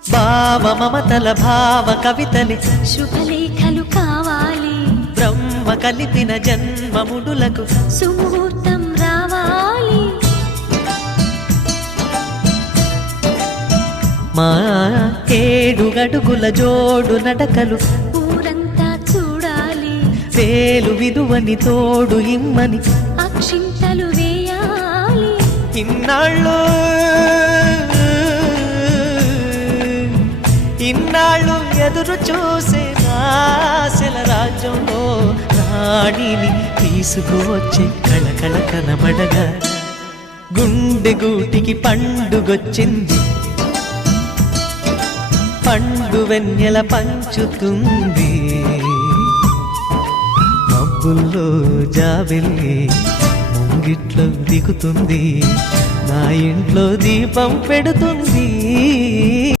భావ మమతల భావ కవితలి శుభలేఖలు కావాలి, బ్రహ్మ కలిపిన జన్మముడులకు సుముహూర్తం రావాలి. మా 7 అడుగుల జోడు నడకలు ఊరంతా చూడాలి, వేలు విలువని తోడు ఇమ్మని అక్షింతలు వేయాలి. ఇన్నాళ్ళు ఎదురు చూసే ఆశల రాజ్యంలో రాణిని తీసుకువచ్చే కళకళ కనబడగా గుండె గూటికి పండుగొచ్చింది, పండు వెన్నెల పంచుతుంది. మబ్బుల్లో జాబిల్లి ముంగిట్లో దిగుతుంది, నా ఇంట్లో దీపం పెడుతుంది.